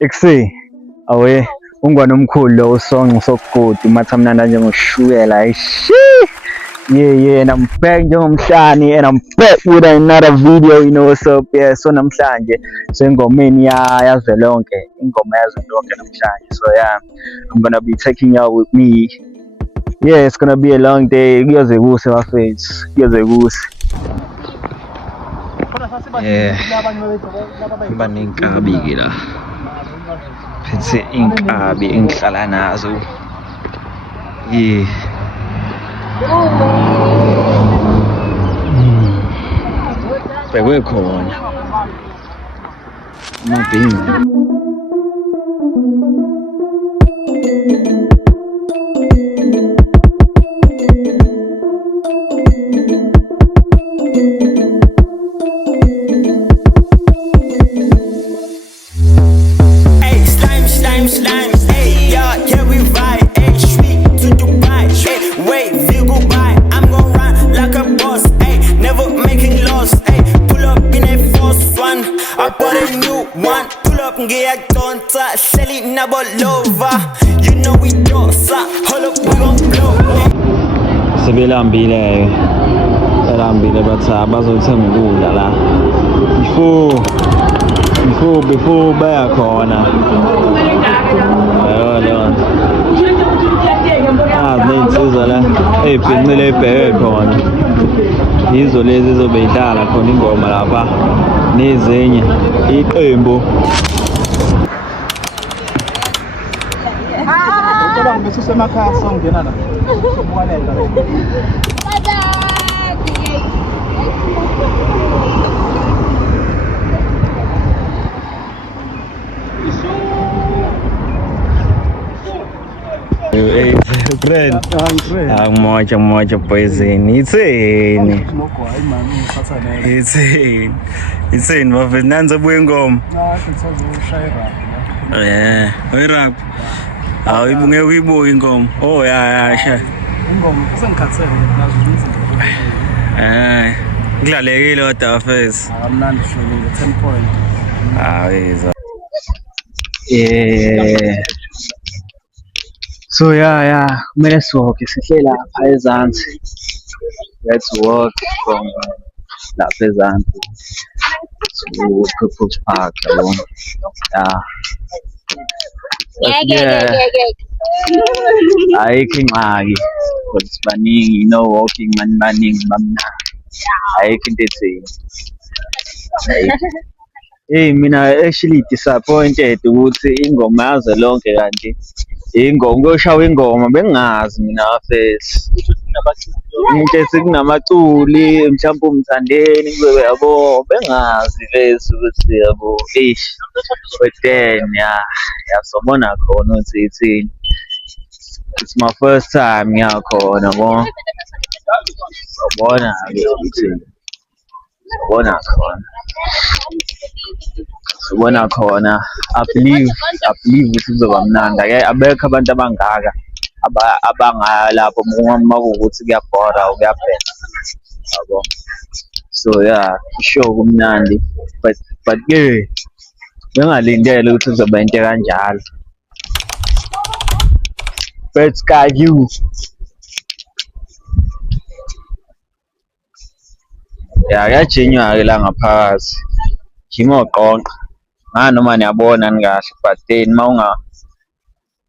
Ekuseni awe ungwane omkhulu lo usong sokugodi mathamnanda njengoshukela ayishi. Yeah, and I'm back njengomhlani and I'm back with another video, you know what's up. Yeah, so namhlanje sengomeni yazwelonke, ingoma yazwelonke namhlanje. So yeah, I'm gonna be taking y'all with me. Yeah, it's gonna be a long day. Kuyoze kuse bafethu, kuyoze kuse. Yeah, baninkabi la. Phethe inkabi engihlala nazo. Yeah. Bekwe khona. Mabhinga. Sebelambile bathi bazothenga ukudla la before bayakhona ney'nsizwa la ey'phincile ey'bheke khona yizo lezi ezobe yidlala khona ingoma lapha nezinye iqembu. Moja poison. Itseni bafethu nanze buye ingoma. Rap. Awu ngeke uyibuke ingoma. Oh ya sha. Ingoma sengikhathele nazo izinto. Kudlalekile kodwa bafethu. Akamnandi hlolile 10 point. Yizwa. Yeah. So yeah, kumele siwalke sihle lapha ezansi. Let's walk from lapha ezansi to People's Park, yabo. Ayikho ingxaki because baningi, you know, walking man baningi bamnandi. Ayikho into etheni. Hey, mina actually disappointed ukuthi ingoma yazo lonke kanti ingoma kuyoshawa ingoma bengazi mina bafethu. Into ethi kunamaculi mhlawumbe umthandeni kube yabo bengazi bese ukuthi yabo but then yasobona khona ukuthi ithini. It's my first time ngiyakhona yabo. Sabona ukuthi Subona khona. I believe ukuthi kuzoba mnandi. Ake abekho abantu abangaka abangaya lapho uma kuwukuthi kuyabhora ukuyaphela yabo. So yeah, sure kumnandi but ke bengalindele ukuthi kuzoba into kanjalo. But sky you. Yeah, kuyajinywa ke la ngaphakathi. Jimo qonqa. Noma niyabona nikahle but then mawunga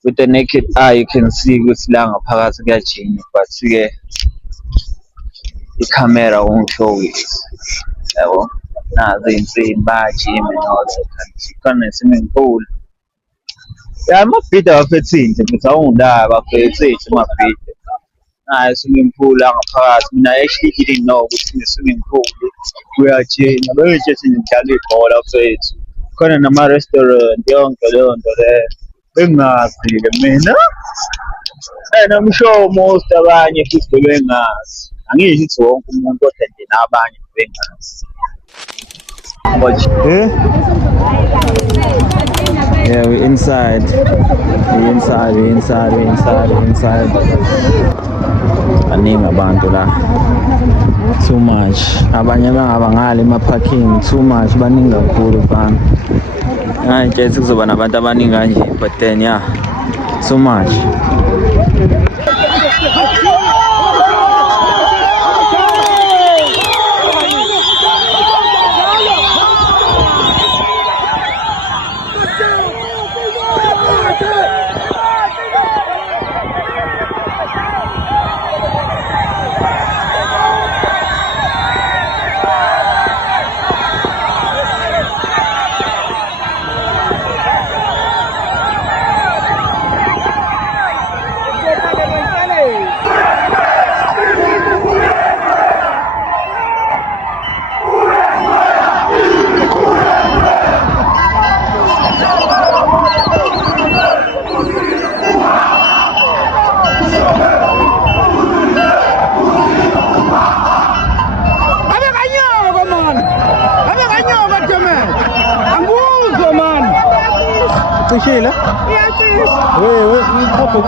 with the naked eye you can see ukuthi la ngaphakathi kuyajinywa but ke i-camera won't show it. Yabo. Nazi insini bayajima khona swimming pool. Yeah, amabhidi awafethinte but awungindaba bafethu amabhidi. Swimming pool ngaphakathi. Mina actually didn't know ukuthi ne-swimming pool kuyajima. Bengitshela ngidlala ibhola bafethu. Khona nama-restaurant yonke leyo nto leyo bengazi-ke mina. And I'm sure most abanye futhi bebengazi. Angisho ukuthi wonke umuntu kodwa nje nabanye bebengazi. Yeah, we're inside. Baningi abantu la. Too much. Abanye bangaba ngale ema parking too much baningi kakhulu fana. Ngitshela kuzoba nabantu abaningi kanje, but then yeah, so much. Sheila? Yeah, cheers. Wait, couple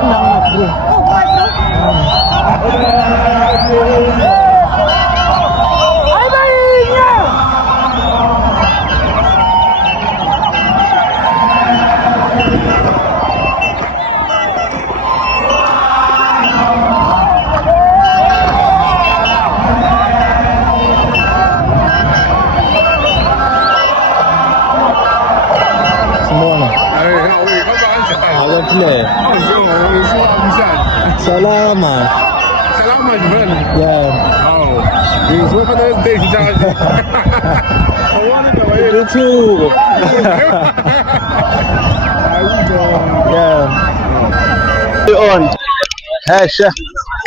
Salama. Salama, man. Yeah. Oh. It's one of those days, You too. Yeah. On. Sure.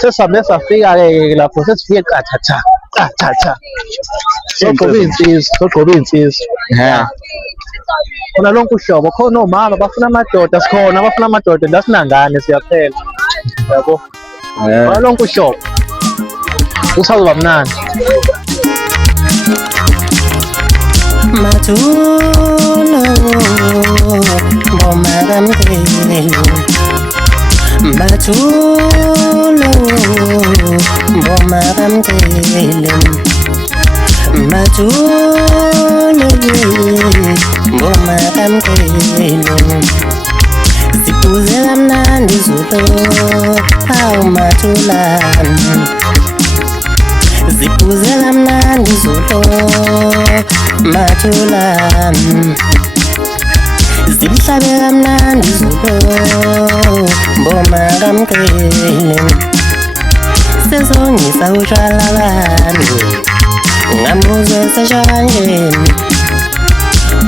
Sesame safika ke lapho sesifike cha. Sogqoba insizwa. Yeah. Khona lonke uhlobo khona omama bafuna amadoda sikhona abafuna amadoda lasinangane siyaphela. Yabo. Khona lonke uhlobo. Usazoba mnandi. Matulo Boma Gamgele Matulo Boma Gamgele Matulo Boma Gamgele Sipuze kamnandi zulo Awu matulani Zipuze kamnandi zulo matulani Zimhlabe kamnandi zulo Mboma kamgele Sezongisa utshwala bami Ngamuzwe seshanjeni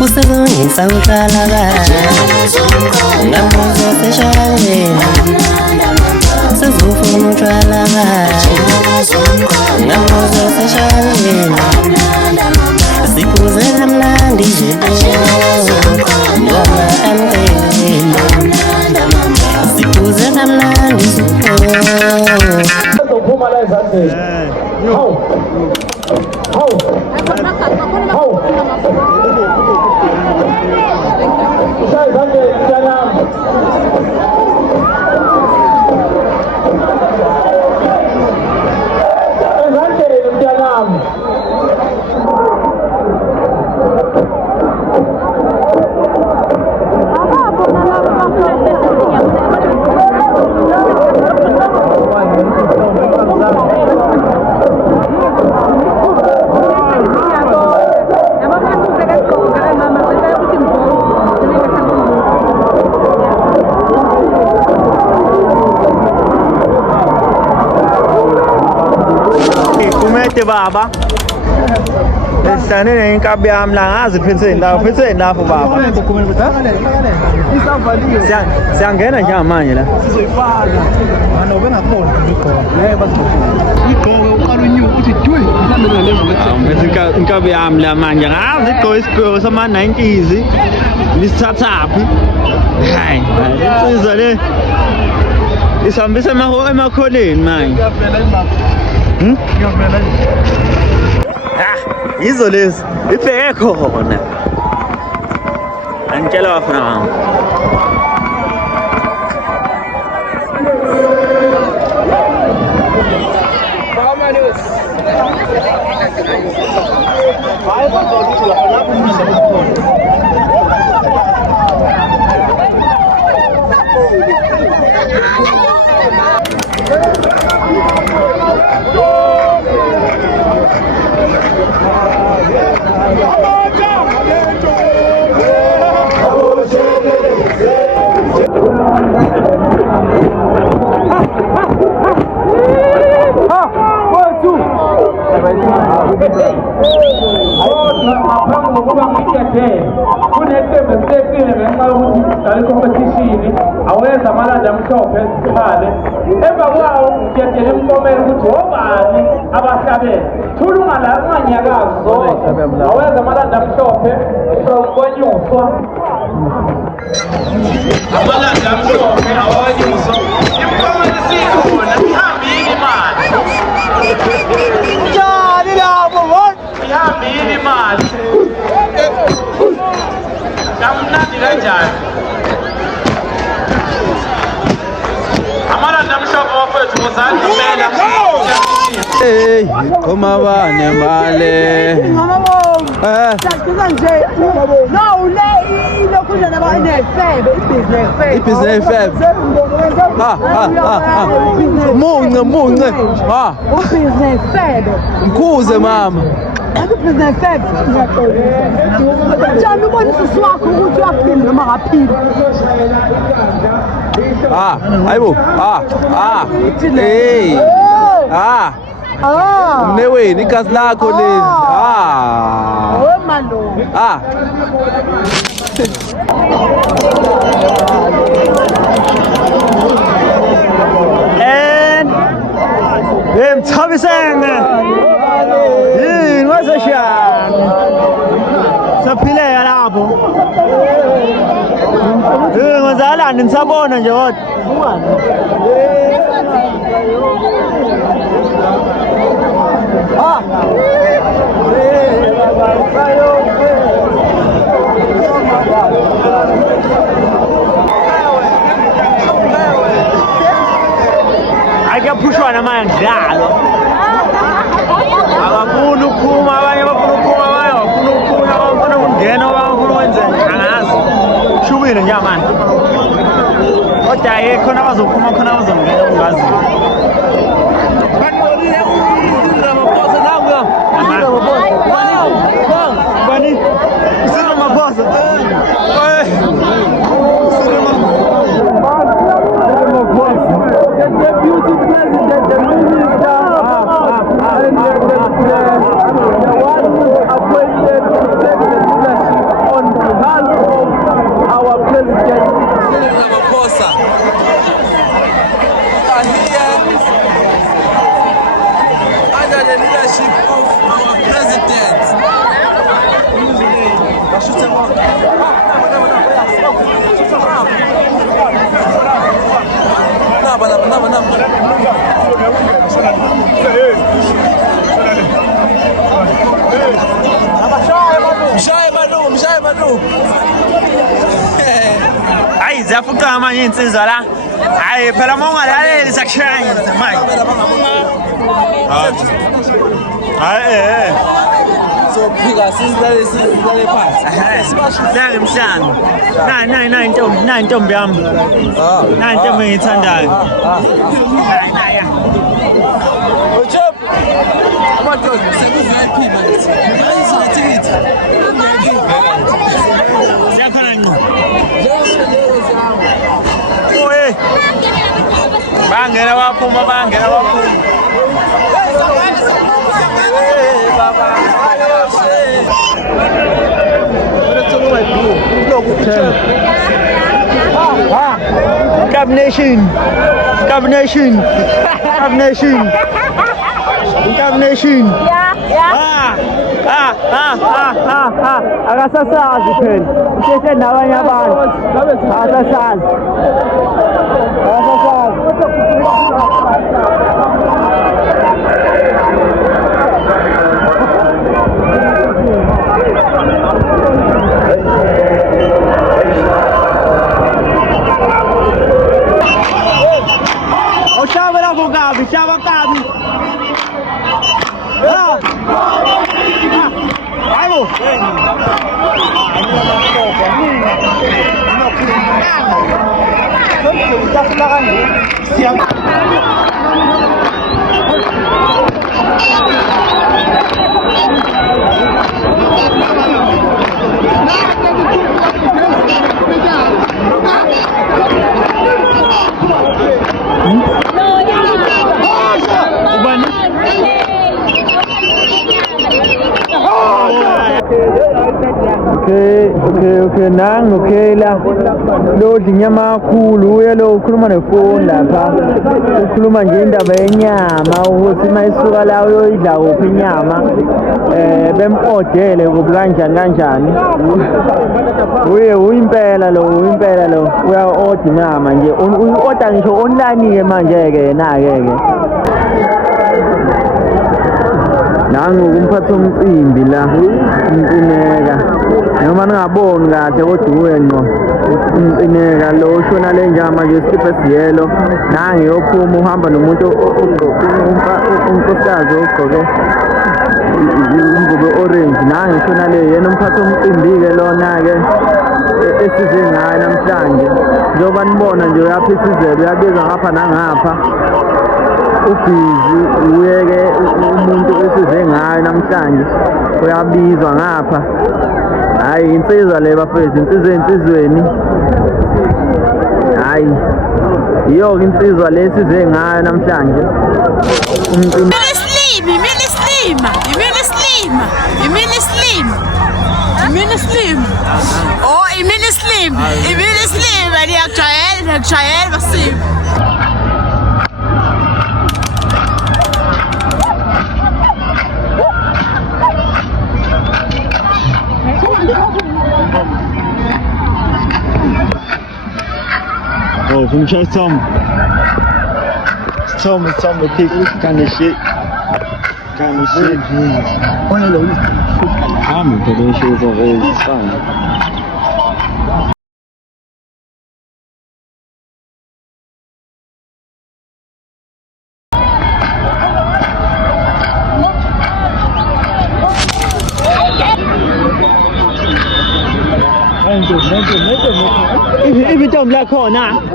Usezongisa utshwala bami Ngamuzwe seshanjeni Sezofuna utshwala bami Ngamuzwe seshanjeni Sipuze kamnandi zulo Mboma kamgele Sipuze kamnandi zulo Kumete baba. Lesanele inkabi yami la ngazi phetheni lapho baba. Siyangena nje manje la. Sizoyifaka. Mana ubengakhona ukugqoka. Yebo bazogqoka. Igqoke uqala unyuka uthi dwe mhlambe ngalezo Bese inkabi yami la manje ngazi igqoka isigqoko sama 90s. Lisithathaphi. Hayi, insizwa le. Isihambisa emakholeni manje. Ngiyavela imaphi. Ngiyavela. Yizo lezi ibheke khona angitshela bafana bami kali competition aweza amalandi amhlophe esikhale emva kwawo ngiyatshela impomela ukuthi obani abahlabele thulunga la manyakazo aweza amalandi amhlophe kwanyuswa amalandi amhlophe awanyuswa impomela isikhona ihambile imali njani lapho ihambile imali kamnandi kanjani amalanda amhlophe wafethu ngozani kuphela hey koma bane male nje no le lokudla nabanefebe business fab munce business febe mkhuze mama business febe njani ubona isisi wakho ukuthi uyaphila noma akaphili hayibo hey mneweni igazi lakho leli malo Mthabisene yini wazeshana saphileka lapho ngizalani nisabona nje kodwa Pushwana manje ngalo abafuna ukuphuma abanye bafuna ukuphuma abanye bafuna ukuphuma abafuna ukungena abafuna ukwenza angazi shubile nje manje kodwa khona abazophuma khona abazongena ungazi bani usina mabosa Deputy President, the Minister, and the one who is appointed to take the leadership on behalf of our President. Ramaphosa are here under the leadership of our President. Mshaye manu. Hayi zafuka amanye insizwa la. Hayi phela mongalaleli sakushaya manje. Hayi So phika sizilale phansi. Nange mhlanga. Nayi intombi yami. Nayi intombi engithandayo. Hayi. Ojop. Amadoda seku-VIP manje. Ayizwa ithikithi. Ziyakhona ngqo. Oye. Bangena baphuma. Cup Nation. Akasasazi phela. Usese nabanye abantu. Akasasazi. Chama Gabi. Alô. Okay, Nang, okay. Mandela lo dinyama kakhulu uye lo ukhuluma nefoni lapha ukhuluma nje indaba yenyama ukuthi mayisuka la uyoyidla kuphi inyama bemodele kubi kanjani uye uyimpela lo uya order inyama nje order ngisho online ke manje ke na-ke nangu kumphatha umcimbi la umcineka noma ningaboni kahle kodwa uwe ngqo umcineka lo ushona le njama nje isikipha esiyelo nange yophuma uhamba nomuntu unkosikazi ogqoke ingubo orange nange ushona le yena umphatha umcimbi-ke lona-ke esize ngayo namhlanje njengoba nibona nje uyapha isizelo uyabiza ngapha nangapha ubhizi uyeke umuntu esize ngayo namhlanje uyabizwa ngapha hayi insizwa le bafethu insizwe ensizweni hayi iyo-ke insizwa le esize ngayo namhlanje ngiyakujwayela basimi Oh, from Chef Tom. It's Tom the pig kind of shit. I'm pretty sure it's fine. If don't black corner.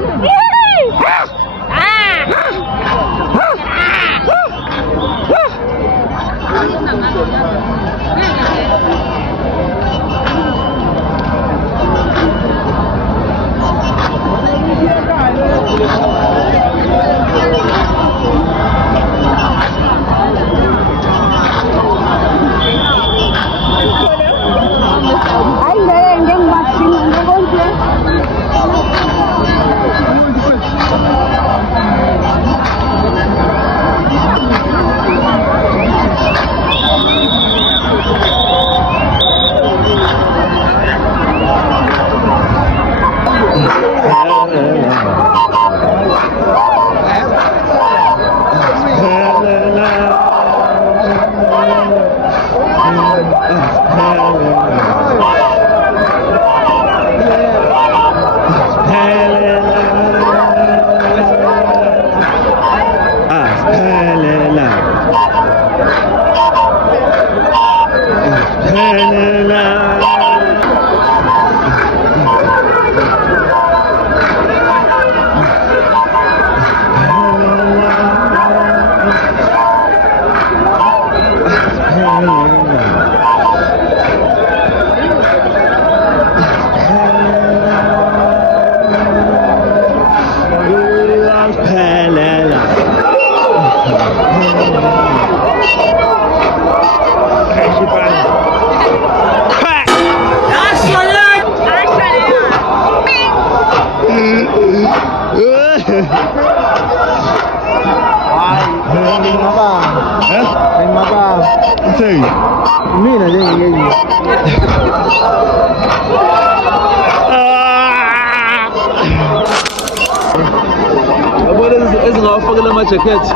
ezingawafakela amajakhethi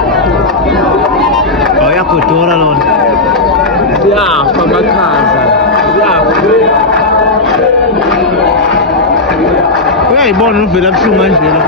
Awuyakudura lona. ziyafa amakhaza ziyafa Uyayibona uvela ebuhlungu kanjena.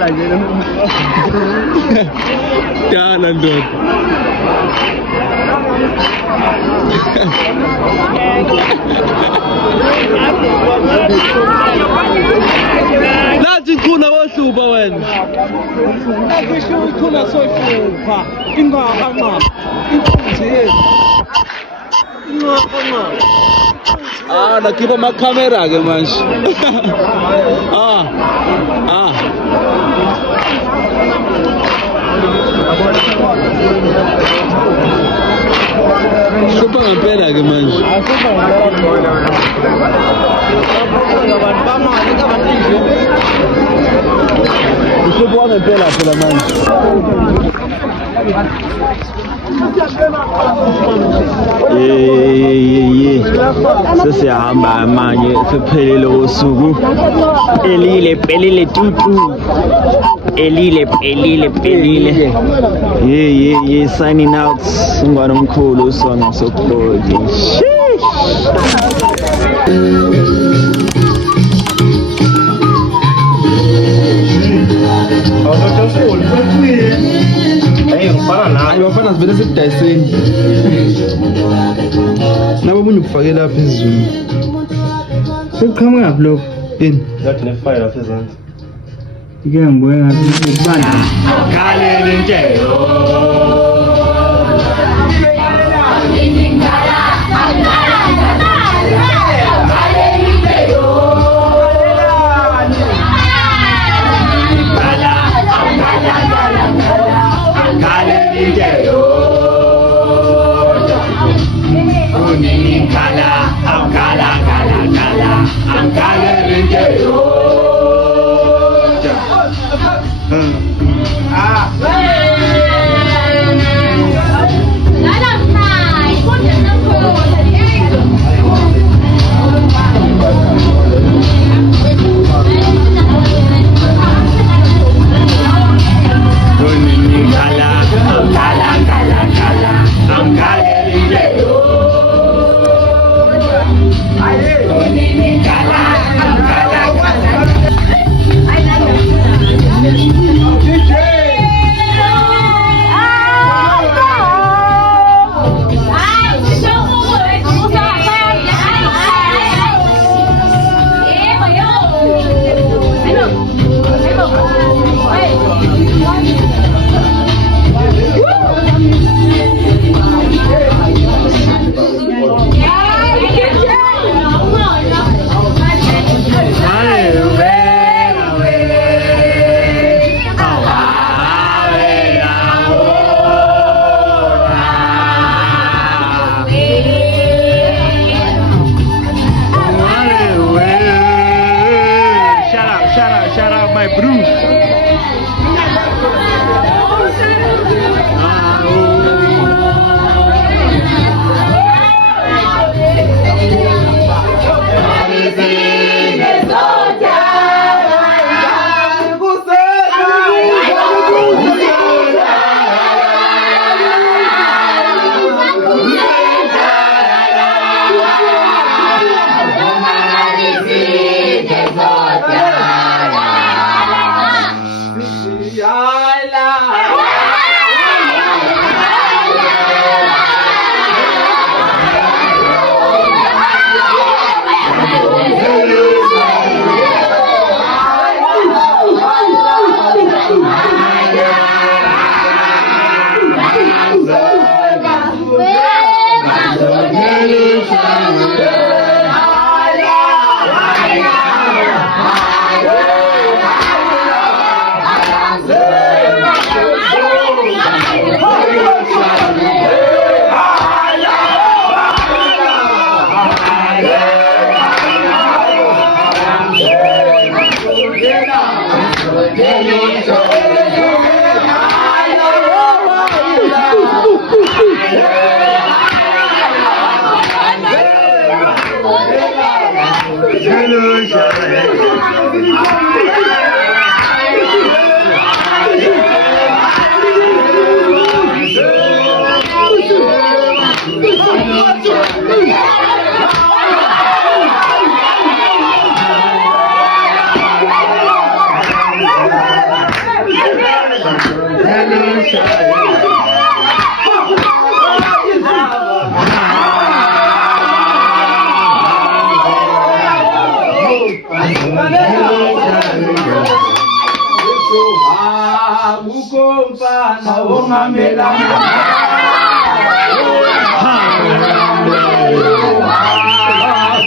Dala nje. Dala ndoda. Nathi khuna wohlupha wena. Nathi khuna sohlupha. Ingaka mama. Inkunzi yethu. Ingaka mama. Ah, nakhipha amakhamera ke manje. Hlupha ngempela ke manje. Hlupha ngempela phela manje. Sesiyahamba manje sephelile usuku. Pelile tutu. Pelile. Yeah, signing out. Ngwana omkhulu usona sokubodi. Bafana sivele sekudayiseni. Nabo munye ukufakela phezulu. Sekuqhamuka ngaphi lokho? Yini? Ngathi ne-fire lapha ezansi. Ike ngibona ngathi kubanda. Khalele ntelo.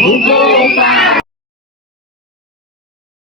Buko